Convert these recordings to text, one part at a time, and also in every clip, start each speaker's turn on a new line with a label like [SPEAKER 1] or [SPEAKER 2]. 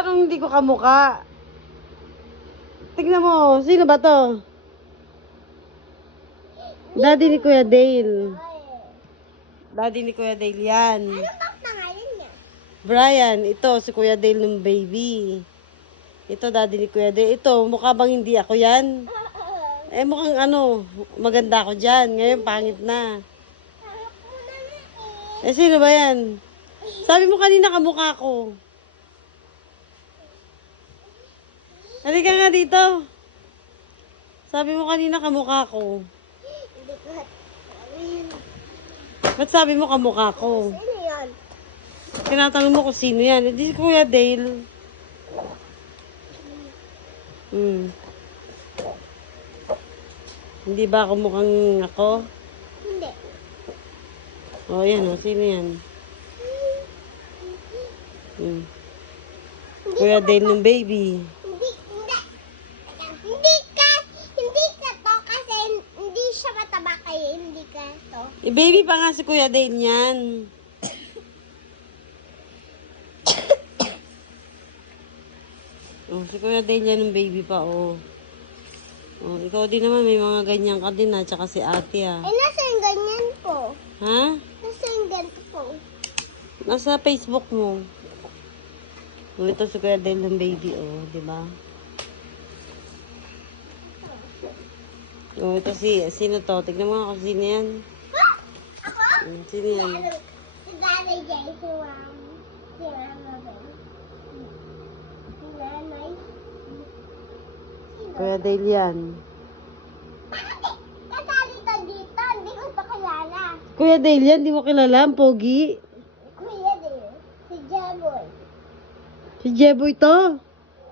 [SPEAKER 1] Parang hindi ko kamuka. Tignan mo, sino ba to? Daddy ni Kuya Dale. Daddy ni Kuya Dale yan.
[SPEAKER 2] Ano pangalan niya?
[SPEAKER 1] Brian, ito si Kuya Dale ng baby. Ito daddy ni Kuya Dale. Ito, mukha bang hindi ako yan? Eh mukhang ano, maganda ako dyan. Ngayon pangit na. Eh sino ba yan? Sabi mo kanina kamukha ko. Halika nga dito. Sabi mo kanina kamukha ko.
[SPEAKER 2] Hindi ko
[SPEAKER 1] Ba't sabi mo kamukha ko?
[SPEAKER 2] Ano yan?
[SPEAKER 1] Tinatanong mo kung sino yan. Hindi si Kuya Dale. Hmm. Hindi ba ako mukhang ako?
[SPEAKER 2] Hindi.
[SPEAKER 1] O, oh, yan o. Sino yan? Hmm. Kuya Dale ng baby.
[SPEAKER 2] Hindi, hindi. Teka, Hindi ka, hindi ka to kasi hindi siya mataba kayo, hindi ka
[SPEAKER 1] Eh, baby pa nga si Kuya Dale niyan. oh, si Kuya Dale yan ng baby pa, oh. Oh, ikaw din naman, may mga ganyan ka din, ha? Tsaka si ate, ah.
[SPEAKER 2] Eh, nasa yung ganyan ko?
[SPEAKER 1] Ha?
[SPEAKER 2] Nasa yung ganito ko?
[SPEAKER 1] Nasa Facebook mo. Oh, ito si Kuya Dale ng baby, oh. Di ba? Oh, ito si, sino to? Tignan mo nga kung sino yan. Sino yan?
[SPEAKER 2] Si Daddy Jay, si Mom. Si Mama Ben. Si Nanay. Sino?
[SPEAKER 1] Kuya Dale yan.
[SPEAKER 2] Kasali ka dito, hindi ko to kilala.
[SPEAKER 1] Kuya Dale yan, di mo kilala, ang pogi.
[SPEAKER 2] Kuya din. Si Jaboy.
[SPEAKER 1] Si Jeboy to.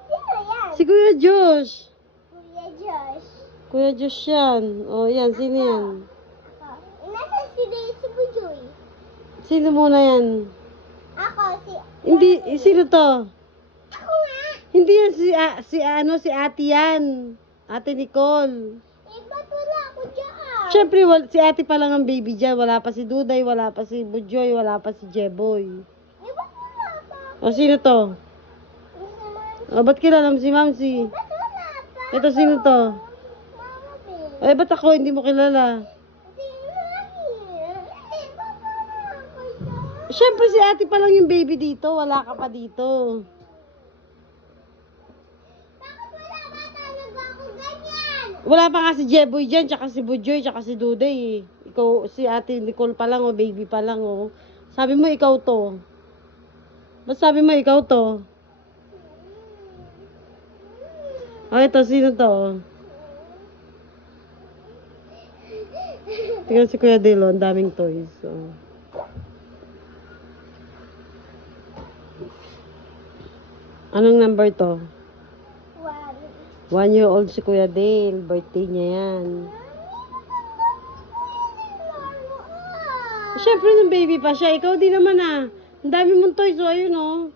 [SPEAKER 2] Sino yan?
[SPEAKER 1] Si Kuya Josh.
[SPEAKER 2] Kuya Josh.
[SPEAKER 1] Kuya Josh yan. O, oh, yan. Sino yan?
[SPEAKER 2] Ako. Eh, nasa si Daisy Bujoy.
[SPEAKER 1] Sino muna yan?
[SPEAKER 2] Ako, si...
[SPEAKER 1] Hindi, eh, sino to?
[SPEAKER 2] Ako nga.
[SPEAKER 1] Hindi yan si, ah, si ano, si ate yan. Ate Nicole.
[SPEAKER 2] Eh, ba't wala ako dyan?
[SPEAKER 1] Siyempre, wal, si ate pa lang ang baby dyan. Wala pa si Duday, wala pa si Bujoy, wala pa si Jeboy.
[SPEAKER 2] Eh, ba't wala pa?
[SPEAKER 1] O, sino to?
[SPEAKER 2] Eh, naman.
[SPEAKER 1] O, ba't kilala mo si Mamsi?
[SPEAKER 2] Ba't wala pa?
[SPEAKER 1] Ito, sino to?
[SPEAKER 2] Mama, babe.
[SPEAKER 1] Ay, ba't ako hindi mo kilala?
[SPEAKER 2] Si Mami. Hindi, ba't wala ako dyan?
[SPEAKER 1] Siyempre, si ate pa lang yung baby dito. Wala ka pa dito.
[SPEAKER 2] Bakit wala ba talaga ako ganyan?
[SPEAKER 1] Wala pa nga si Jeboy dyan, tsaka si Bujoy, tsaka si Duday. Ikaw, si ate Nicole pa lang, o baby pa lang, oh. Sabi mo, ikaw to. Ba't sabi mo, ikaw to? Oh, ito, sino to? Tingnan si Kuya Dilo, ang daming toys. Oh. Anong number to?
[SPEAKER 2] One.
[SPEAKER 1] One year old si Kuya Dale. Birthday niya yan. Siyempre, nung baby pa siya. Ikaw din naman ah. Ang dami mong toys. Oh, ayun oh.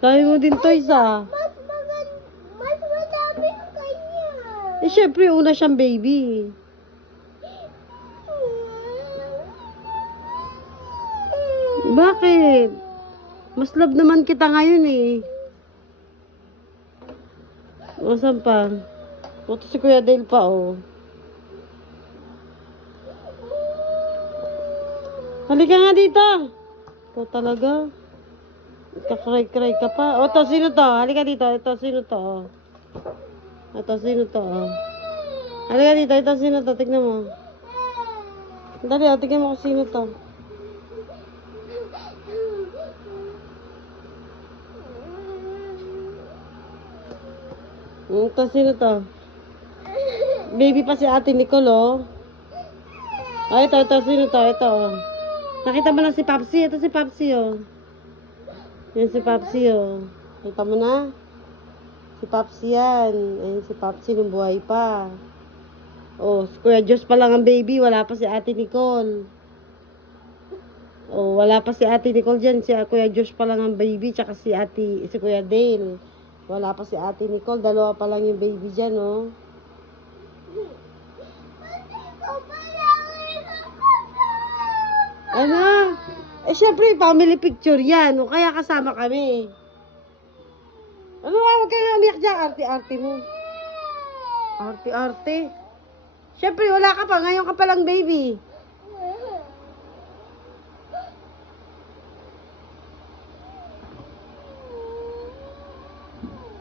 [SPEAKER 1] Dami mo din toys ah.
[SPEAKER 2] Mas magan, mas madami kanya.
[SPEAKER 1] Eh, syempre, una siyang baby. Bakit? Mas love naman kita ngayon eh. O, saan pa? O, to si Kuya Dale pa, oh. Halika nga dito. Ikaw talaga. Kakray-kray ka pa. O, to, sino to? Halika dito. Ito, sino to? Ito, sino to? Halika dito. Ito, sino to? Tignan mo. Dali, oh, tignan mo kung sino to. Hmm, Ito, sino to? Baby pa si ate Nicole, oh. Oh, ito, ito, sino to? Ito, oh. Nakita mo na si Papsi? Ito si Papsi, oh. Yan si Papsi, oh. Kita mo na? Si Papsi yan. Ayun si Papsi nung buhay pa. Oh, Kuya Diyos pa lang ang baby. Wala pa si ate Nicole. Oh, wala pa si ate Nicole dyan. Si Kuya Diyos pa lang ang baby. Tsaka si ate, si Kuya Dale. Wala pa si ate Nicole. Dalawa pa lang yung baby dyan, oh. Ano? Eh, syempre, family picture yan. O kaya kasama kami. Ano nga, huwag ka nga umiyak dyan. Arte-arte mo. Arte-arte. Syempre, wala ka pa. Ngayon ka pa lang, baby.